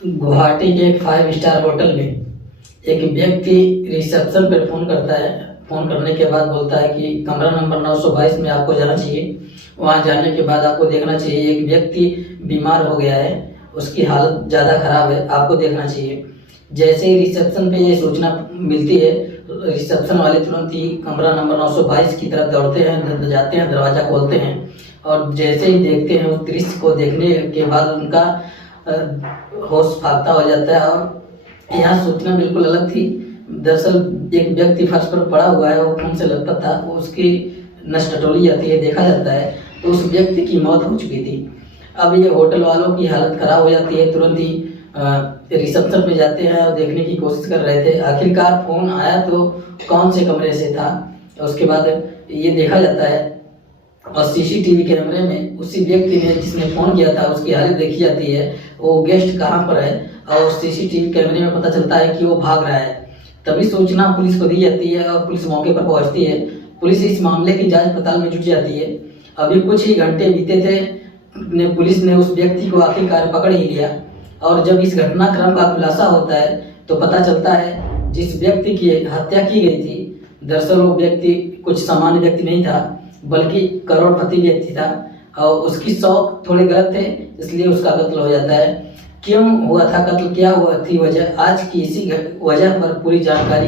गुवाहाटी के एक 5 star hotel में एक व्यक्ति रिसेप्शन पर फ़ोन करता है। फ़ोन करने के बाद बोलता है कि कमरा नंबर 922 में आपको जाना चाहिए। वहाँ जाने के बाद आपको देखना चाहिए एक व्यक्ति बीमार हो गया है, उसकी हालत ज़्यादा ख़राब है, आपको देखना चाहिए। जैसे ही रिसेप्शन पे ये सूचना मिलती है, रिसेप्शन वाले तुरंत ही कमरा नंबर 922 की तरफ दौड़ते हैं, जाते हैं, दरवाज़ा खोलते हैं और जैसे ही देखते हैं उस दृश्य को देखने के बाद उनका होश फाख्ता हो जाता है। और यहाँ सूचना बिल्कुल अलग थी। दरअसल एक व्यक्ति फर्श पर पड़ा हुआ है, वो खून से लथपथ था, वो उसकी नस टटोली जाती है, देखा जाता है तो उस व्यक्ति की मौत हो चुकी थी। अब ये होटल वालों की हालत खराब हो जाती है, तुरंत ही रिसेप्शन पे जाते हैं और देखने की कोशिश कर रहे थे। आखिरकार फ़ोन आया तो कौन से कमरे से था, उसके बाद ये देखा जाता है और सीसीटीवी कैमरे में उसी व्यक्ति ने जिसने फ़ोन किया था उसकी हालत देखी जाती है, वो गेस्ट कहाँ पर है और सीसीटीवी कैमरे में पता चलता है कि वो भाग रहा है। तभी सूचना पुलिस को दी जाती है और पुलिस मौके पर पहुंचती है। पुलिस इस मामले की जांच पड़ताल में जुट जाती है। अभी कुछ ही घंटे बीते थे, पुलिस ने उस व्यक्ति को आखिरकार पकड़ ही लिया और जब इस घटनाक्रम का खुलासा होता है तो पता चलता है जिस व्यक्ति की हत्या की गई थी, दरअसल वो व्यक्ति कुछ सामान्य व्यक्ति नहीं था बल्कि करोड़पति व्यक्ति था और उसकी शौक थोड़े गलत थे, इसलिए उसका कत्ल हो जाता है। क्यों हुआ था कत्ल, क्या हुआ थी वजह, आज की इसी वजह पर पूरी जानकारी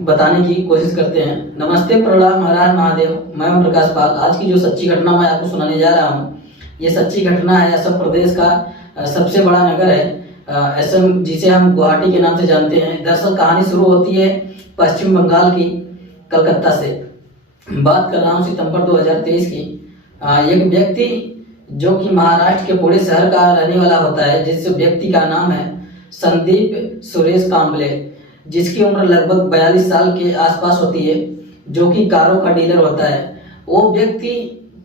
बताने की कोशिश करते हैं। नमस्ते, प्रणाम, हर हर महादेव। मैं हूं प्रकाश पाल। आज की जो सच्ची घटना मैं आपको सुनाने जा रहा हूँ, ये सच्ची घटना है असम प्रदेश का सबसे बड़ा नगर है असम, जिसे हम गुवाहाटी के नाम से जानते हैं। दरअसल कहानी शुरू होती है पश्चिम बंगाल की कलकत्ता से। बात कर रहा हूँ सितंबर 2023 की। एक व्यक्ति जो कि महाराष्ट्र के पुणे शहर का रहने वाला होता है, जिस व्यक्ति का नाम है संदीप सुरेश कांबले, जिसकी उम्र लगभग 42 साल के आसपास होती है, जो कि कारों का डीलर होता है। वो व्यक्ति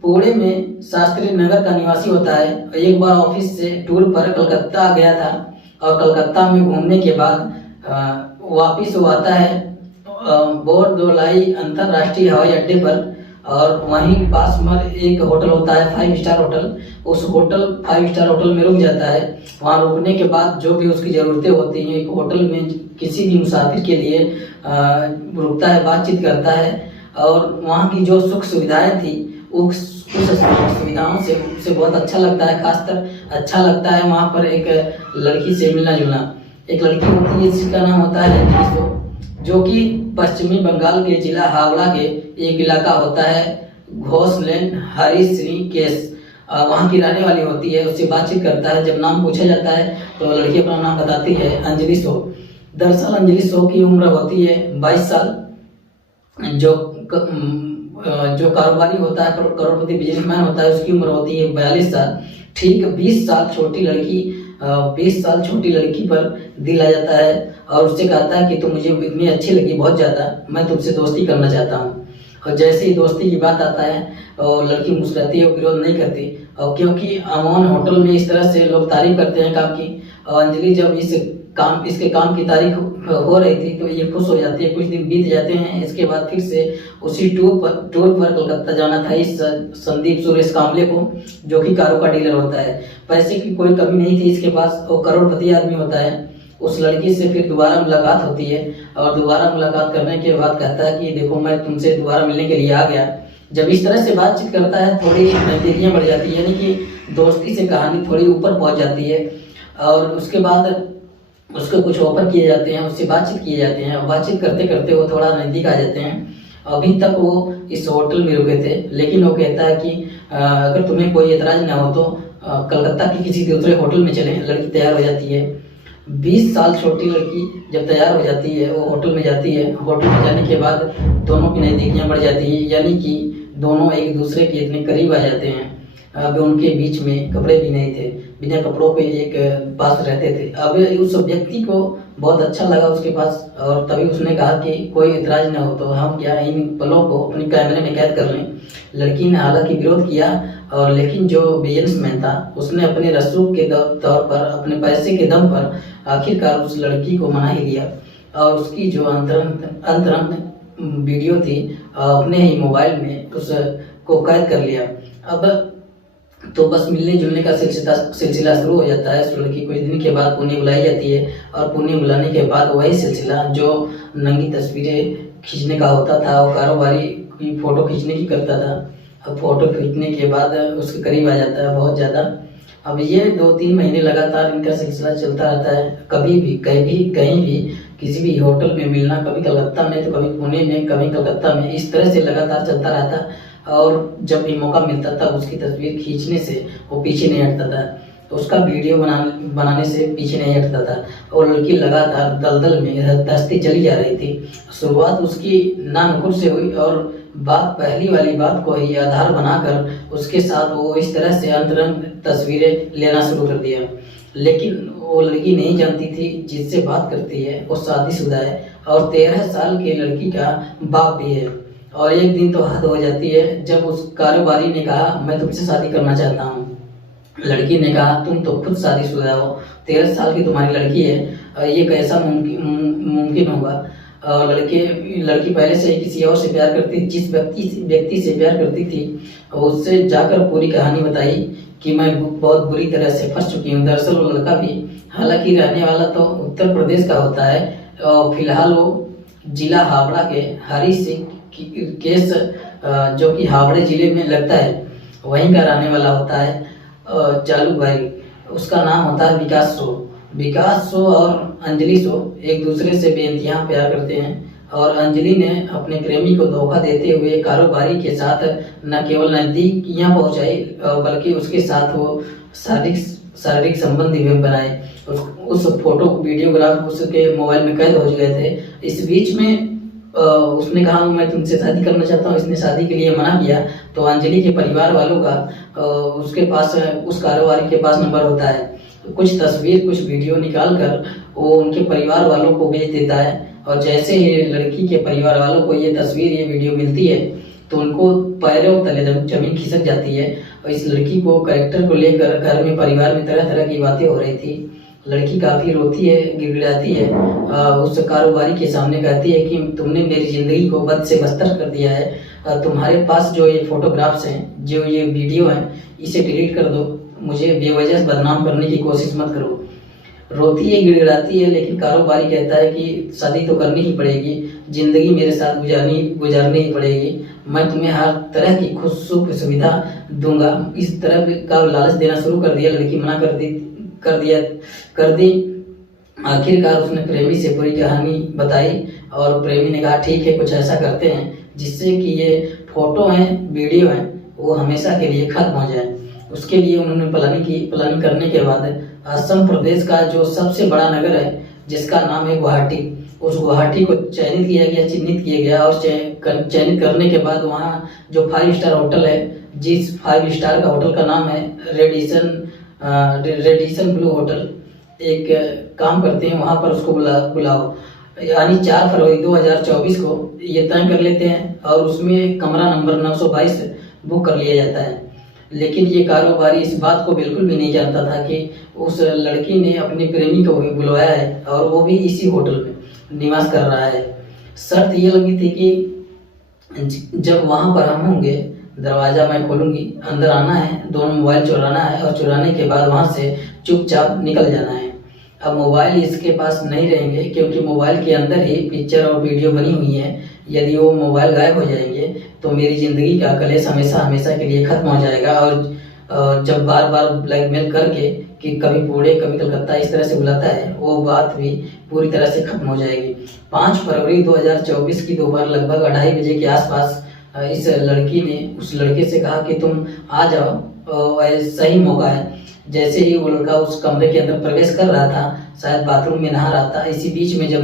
पुणे में शास्त्री नगर का निवासी होता है। एक बार ऑफिस से टूर पर कलकत्ता गया था और कलकत्ता में घूमने के बाद वापिस वो आता है बोरदोलाई अंतरराष्ट्रीय हवाई अड्डे पर और वहीं पास में एक होटल होता है 5 स्टार होटल। उस होटल 5 स्टार होटल में रुक जाता है। वहाँ रुकने के बाद जो भी उसकी ज़रूरतें होती हैं, एक होटल में किसी भी मुसाफिर के लिए रुकता है, बातचीत करता है और वहाँ की जो सुख सुविधाएं थी उस सुविधाओं से उसे बहुत अच्छा लगता है। खासकर अच्छा लगता है वहाँ पर एक लड़की से मिलना जुलना। एक लड़की होती है जिसका नाम होता है लड़की, जो कि पश्चिमी बंगाल के जिला हावड़ा के एक इलाका होता है घोषलैंड हरिश्री केस, वहाँ की रहने वाली होती है। उससे बातचीत करता है। जब नाम पूछा जाता है तो लड़की अपना नाम बताती है अंजलि सो। दरअसल अंजलि सो की उम्र होती है 22 साल। जो कारोबारी होता है, करोड़पति बिजनेसमैन होता है, उसकी उम्र होती है 42 साल। ठीक 20 साल छोटी लड़की पर दिल आ जाता है और उससे कहता है कि तुम मुझे इतनी अच्छी लगी बहुत ज़्यादा, मैं तुमसे दोस्ती करना चाहता हूँ। और जैसे ही दोस्ती की बात आता है और लड़की मुस्कुराती है, वो विरोध नहीं करती। और क्योंकि अमोन होटल में इस तरह से लोग तारीफ करते हैं काम की, और अंजलि जब इसके काम की तारीफ हो रही थी तो ये खुश हो जाती है। कुछ दिन बीत जाते हैं। इसके बाद फिर से उसी टूर पर कलकत्ता जाना था इस संदीप सुरेश कांबले को, जो कि कारों का डीलर होता है। पैसे की कोई कमी नहीं थी इसके पास, वो करोड़पति आदमी होता है। उस लड़की से फिर दोबारा मुलाकात होती है और दोबारा मुलाकात करने के बाद कहता है कि देखो मैं तुमसे दोबारा मिलने के लिए आ गया। जब इस तरह से बातचीत करता है थोड़ी नजदीकियाँ बढ़ जाती है, यानी कि दोस्ती से कहानी थोड़ी ऊपर पहुंच जाती है। और उसके बाद उसको कुछ ऑफर किए जाते हैं, उससे बातचीत किए जाते हैं और बातचीत करते करते वो थोड़ा नज़दीक आ जाते हैं। अभी तक वो इस होटल में रुके थे, लेकिन वो कहता है कि अगर तुम्हें कोई एतराज़ ना हो तो कलकत्ता के किसी दूसरे होटल में चलें। लड़की तैयार हो जाती है। 20 साल छोटी लड़की जब तैयार हो जाती है वो होटल में जाती है। होटल में जाने के बाद दोनों की नज़दीकियाँ बढ़ जाती है, यानी कि दोनों एक दूसरे के इतने करीब आ जाते हैं। अब उनके बीच में कपड़े भी नहीं थे, बिना कपड़ों के एक पास रहते थे। अब उस व्यक्ति को बहुत अच्छा लगा उसके पास और तभी उसने कहा कि कोई इतराज ना हो तो हम क्या इन पलों को अपने कैमरे में कैद कर लें। लड़की ने हालांकि विरोध किया और लेकिन जो बिजनेसमैन था उसने अपने रसूख के तौर पर, अपने पैसे के दम पर आखिरकार उस लड़की को मना ही लिया और उसकी जो अंतरंग वीडियो थी अपने ही मोबाइल में उसको कैद कर लिया। अब तो बस मिलने जुलने का सिलसिला शुरू हो जाता है। उस लड़की कुछ दिन के बाद पुणे बुलाई जाती है और पुणे बुलाने के बाद वही सिलसिला जो नंगी तस्वीरें खींचने का होता था, वो कारोबारी की फ़ोटो खींचने की करता था। अब फ़ोटो खींचने के बाद उसके करीब आ जाता है बहुत ज़्यादा। अब ये 2-3 महीने लगातार इनका सिलसिला चलता रहता है। कभी भी कहीं भी किसी भी होटल में मिलना, कभी कलकत्ता में तो कभी पुणे में, कभी कलकत्ता में, इस तरह से लगातार चलता रहता। और जब भी मौका मिलता था उसकी तस्वीर खींचने से वो पीछे नहीं हटता था, तो उसका वीडियो बनाने से पीछे नहीं हटता था। और लड़की लगातार दलदल में धंसती चली जा रही थी। शुरुआत उसकी नानुकुर से हुई और बात पहली वाली बात को ही आधार बनाकर उसके साथ वो इस तरह से अंतरंग तस्वीरें लेना शुरू कर दिया। लेकिन वो लड़की नहीं जानती थी जिससे बात करती है वो शादीशुदा है और 13 साल की लड़की का बाप भी है। और एक दिन तो हद हो जाती है जब उस कारोबारी ने कहा मैं तुमसे शादी करना चाहता हूँ। लड़की ने कहा तुम तो खुद शादीशुदा हो, 13 साल की तुम्हारी लड़की है, ये कैसा मुमकिन होगा। और लड़की पहले से ही किसी और से प्यार करती, जिस व्यक्ति से प्यार करती थी उससे जाकर पूरी कहानी बताई कि मैं बहुत बुरी तरह से फंस चुकी हूँ। दरअसल वो लड़का भी हालांकि रहने वाला तो उत्तर प्रदेश का होता है और फिलहाल वो जिला हावड़ा के हरी सिंह केस जो कि हावड़े जिले में लगता है वहीं का रहने वाला होता है। चालू भाई उसका नाम होता है विकास सो और अंजलि सो एक दूसरे से बेइंतहा प्यार करते हैं। और अंजलि ने अपने प्रेमी को धोखा देते हुए कारोबारी के साथ न केवल नजदीकियां पहुंचाई बल्कि उसके साथ वो शारीरिक संबंध भी बनाए। उस फोटो वीडियोग्राफ उसके मोबाइल में कैद हो गए थे। इस बीच में उसने कहा मैं तुमसे शादी करना चाहता हूँ, इसने शादी के लिए मना किया। तो अंजलि के परिवार वालों का उसके पास उस कारोबारी के पास नंबर होता है, कुछ तस्वीर कुछ वीडियो निकाल कर वो उनके परिवार वालों को भेज देता है। और जैसे ही लड़की के परिवार वालों को ये तस्वीर ये वीडियो मिलती है तो उनको पैरों तले जमीन खिसक जाती है। और इस लड़की को कैरेक्टर को लेकर घर में परिवार में तरह तरह की बातें हो रही थी। लड़की काफ़ी रोती है, गिड़गिड़ाती है, उस कारोबारी के सामने कहती है कि तुमने मेरी ज़िंदगी को बद से बदतर कर दिया है। तुम्हारे पास जो ये फोटोग्राफ्स हैं, जो ये वीडियो हैं, इसे डिलीट कर दो, मुझे बेवजह बदनाम करने की कोशिश मत करो। रोती है, गिड़गिड़ाती है, लेकिन कारोबारी कहता है कि शादी तो करनी ही पड़ेगी, ज़िंदगी मेरे साथ गुजारनी ही पड़ेगी, मैं तुम्हें हर तरह की सुख सुविधा दूंगा। इस तरह का लालच देना शुरू कर दिया। लड़की मना कर दी। आखिरकार उसने प्रेमी से पूरी कहानी बताई और प्रेमी ने कहा ठीक है, कुछ ऐसा करते हैं जिससे कि ये फोटो हैं, वीडियो हैं, वो हमेशा के लिए खत्म हो जाए। उसके लिए उन्होंने प्लानिंग करने के बाद असम प्रदेश का जो सबसे बड़ा नगर है जिसका नाम है गुवाहाटी, उस गुवाहाटी को चिन्हित किया गया। और चयनित करने के बाद वहाँ जो 5 स्टार होटल है, जिस 5 स्टार का होटल का नाम है रेडिसन ब्लू होटल, एक काम करते हैं वहाँ पर उसको बुलाओ। यानी 4 फरवरी 2024 को ये तय कर लेते हैं और उसमें कमरा नंबर 922 बुक कर लिया जाता है। लेकिन ये कारोबारी इस बात को बिल्कुल भी नहीं जानता था कि उस लड़की ने अपने प्रेमी को भी बुलवाया है और वो भी इसी होटल में निवास कर रहा है। शर्त ये लगी थी कि जब वहाँ पर हम होंगे, दरवाज़ा मैं खोलूँगी, अंदर आना है, दोनों मोबाइल चुराना है और चुराने के बाद वहाँ से चुपचाप निकल जाना है। अब मोबाइल इसके पास नहीं रहेंगे क्योंकि मोबाइल के अंदर ही पिक्चर और वीडियो बनी हुई है। यदि वो मोबाइल गायब हो जाएंगे तो मेरी ज़िंदगी का कलेश हमेशा के लिए ख़त्म हो जाएगा। और जब बार बार ब्लैकमेल करके कि कभी पुणे कभी कलकत्ता इस तरह से बुलाता है, वो बात भी पूरी तरह से खत्म हो जाएगी। 5 फरवरी 2024 की दोपहर लगभग 2:30 बजे के आसपास इस लड़की ने उस लड़के से कहा कि तुम आ जाओ, सही मौका है। जैसे ही वो लड़का उस कमरे के अंदर प्रवेश कर रहा था, शायद बाथरूम में नहा रहा था, इसी बीच में जब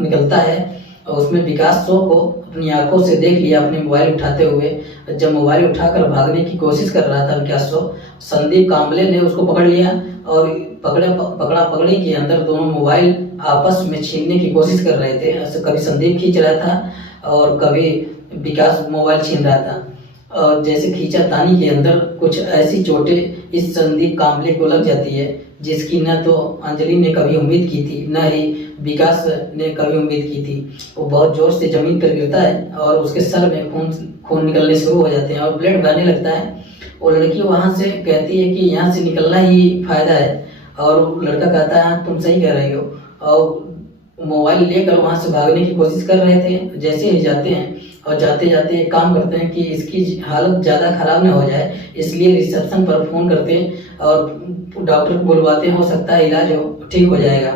निकलता है उसमें विकास सो को अपनी आंखों से देख लिया अपने मोबाइल उठाते हुए। जब मोबाइल उठाकर भागने की कोशिश कर रहा था विकास सो, संदीप कांबले ने उसको पकड़ लिया और पकड़ी के अंदर दोनों मोबाइल आपस में छीनने की कोशिश कर रहे थे। कभी संदीप खींच रहा था और कभी विकास मोबाइल छीन रहा था। और जैसे खींचातानी के अंदर कुछ ऐसी चोटें इस संदीप कांबले को लग जाती है जिसकी न तो अंजलि ने कभी उम्मीद की थी, न ही विकास ने कभी उम्मीद की थी। वो बहुत जोर से जमीन पर गिरता है और उसके सर में खून निकलने शुरू हो जाते हैं और ब्लड बहने लगता है। वो लड़की वहाँ से कहती है कि यहाँ से निकलना ही फायदा है, और लड़का कहता है तुम सही कह रही हो, और मोबाइल लेकर वहाँ से भागने की कोशिश कर रहे थे। जैसे ही जाते हैं और जाते जाते एक काम करते हैं कि इसकी हालत ज़्यादा ख़राब ना हो जाए, इसलिए रिसेप्शन पर फ़ोन करते हैं और डॉक्टर को बुलवाते हैं, हो सकता है इलाज हो ठीक हो जाएगा।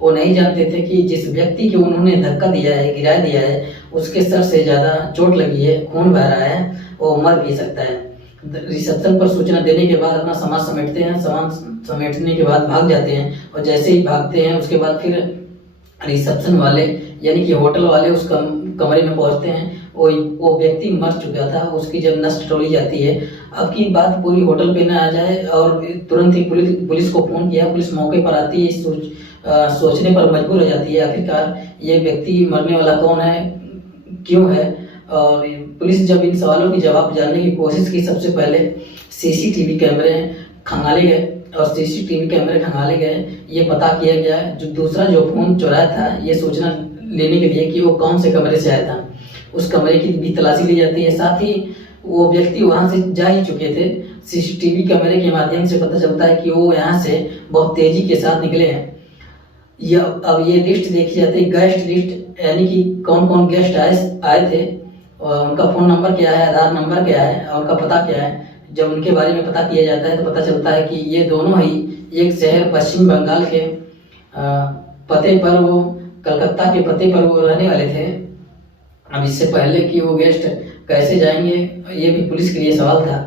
वो नहीं जानते थे कि जिस व्यक्ति को उन्होंने धक्का दिया है, गिरा दिया है, उसके सर से ज़्यादा चोट लगी है, खून बह रहा है, वो मर भी सकता है। रिसेप्शन पर सूचना देने के बाद अपना सामान समेटते हैं, सामान समेटने के बाद भाग जाते हैं, और जैसे ही भागते हैं उसके बाद फिर रिसेप्शन वाले यानी कि होटल वाले उस कमरे में पहुंचते हैं। वो व्यक्ति मर चुका था, उसकी जब नस टटोली जाती है। अब की बात पूरी होटल पे ना आ जाए, और तुरंत ही पुलिस को फ़ोन किया। पुलिस मौके पर आती है, सोचने पर मजबूर हो जाती है आखिरकार ये व्यक्ति मरने वाला कौन है, क्यों है। और पुलिस जब इन सवालों की जवाब जानने की कोशिश की, सबसे पहले सीसीटीवी कैमरे खंगाले गए, और सीसीटीवी कैमरे खंगाले गए, ये पता किया गया जो दूसरा जो फ़ोन चुराया था, ये सूचना लेने के लिए कि वो कौन से कमरे से आया था, उस कमरे की भी तलाशी ली जाती है। साथ ही वो व्यक्ति वहाँ से जा ही चुके थे। सीसीटीवी कैमरे के माध्यम से पता चलता है कि वो यहाँ से बहुत तेज़ी के साथ निकले हैं। अब ये लिस्ट देखी जाती है, गेस्ट लिस्ट, यानी कि कौन कौन गेस्ट आए थे, और उनका फ़ोन नंबर क्या है, आधार नंबर क्या है, और उनका पता क्या है। जब उनके बारे में पता किया जाता है तो पता चलता है कि ये दोनों ही एक शहर पश्चिम बंगाल के पते पर, वो कलकत्ता के पते पर वो रहने वाले थे। अब इससे पहले कि वो गेस्ट कैसे जाएंगे, ये भी पुलिस के लिए सवाल था।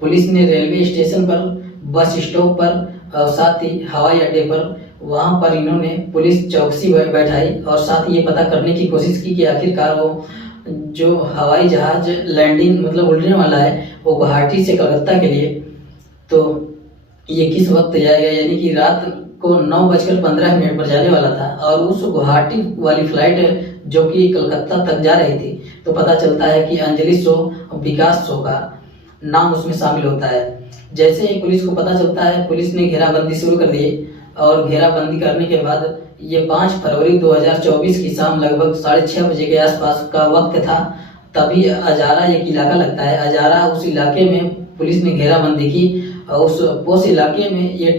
पुलिस ने रेलवे स्टेशन पर, बस स्टॉप पर, और साथ ही हवाई अड्डे पर, वहाँ पर इन्होंने पुलिस चौकसी बैठाई, और साथ ही ये पता करने की कोशिश की कि आखिरकार वो जो हवाई जहाज लैंडिंग मतलब उड़ने वाला है वो गुवाहाटी से कलकत्ता के लिए, तो ये किस वक्त जाएगा। यानी कि रात को 9:15 पर जाने वाला था, और उस गुवाहाटी वाली फ्लाइट जो कि कलकत्ता तक जा रही थी, तो पता चलता है कि अंजलि शो और विकास शो का नाम उसमें शामिल होता है। जैसे ही पुलिस को पता चलता है, पुलिस ने घेराबंदी शुरू कर दी, और घेराबंदी करने के बाद ये 5 फरवरी 2024 की शाम लगभग 6:30 बजे के आसपास का वक्त था। तभी अजारा एक इलाका लगता है, अजारा उस इलाके में पुलिस ने घेराबंदी की, और उस इलाके में ये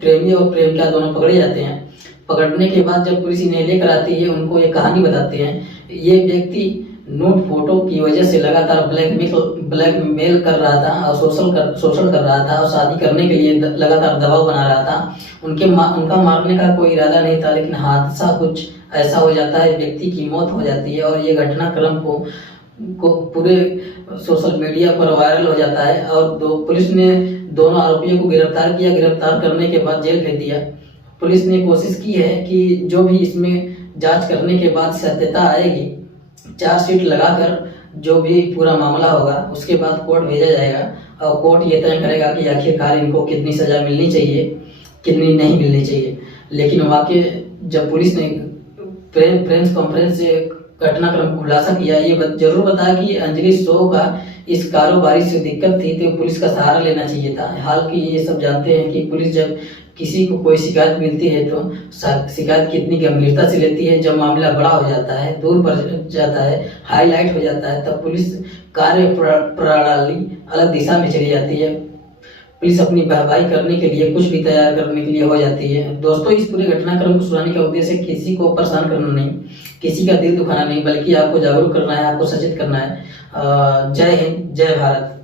प्रेमी और प्रेमिका दोनों पकड़े जाते हैं। पकड़ने के बाद जब पुलिस इन्हें लेकर आती है, उनको एक कहानी बताते हैं। ये व्यक्ति नोट फोटो की वजह से लगातार ब्लैकमेल कर रहा था, और शोषण कर रहा था, और शादी करने के लिए लगातार दबाव बना रहा था। उनका मारने का कोई इरादा नहीं था, लेकिन हादसा कुछ ऐसा हो जाता है, व्यक्ति की मौत हो जाती है, और ये घटनाक्रम को पूरे सोशल मीडिया पर वायरल हो जाता है। और पुलिस ने दोनों आरोपियों को गिरफ्तार किया। गिरफ्तार करने के बाद जेल भेज दिया। पुलिस ने कोशिश की है कि जो भी इसमें जांच करने के बाद सत्यता आएगी, चार्जशीट लगाकर जो भी पूरा मामला होगा, उसके बाद कोर्ट भेजा जाएगा, और कोर्ट ये तय करेगा कि आखिरकार इनको कितनी सज़ा मिलनी चाहिए, कितनी नहीं मिलनी चाहिए। लेकिन वाकई जब पुलिस ने प्रेस कॉन्फ्रेंस से घटनाक्रम खुलासा किया, ये जरूर बताया कि अंजलि शो का इस कारोबारी से दिक्कत थी, तो पुलिस का सहारा लेना चाहिए था। हालांकि ये सब जानते हैं कि पुलिस जब किसी को कोई शिकायत मिलती है तो शिकायत कितनी गंभीरता से लेती है। जब मामला बड़ा हो जाता है, दूर पर जाता है, हाईलाइट हो जाता है, तब पुलिस कार्य प्रणाली अलग दिशा में चली जाती है। पुलिस अपनी वाहवाही करने के लिए, कुछ भी तैयार करने के लिए हो जाती है। दोस्तों, इस पूरे घटनाक्रम को सुनाने का उद्देश्य किसी को परेशान करना नहीं, किसी का दिल दुखाना नहीं, बल्कि आपको जागरूक करना है, आपको सचेत करना है। जय हिंद, जय भारत।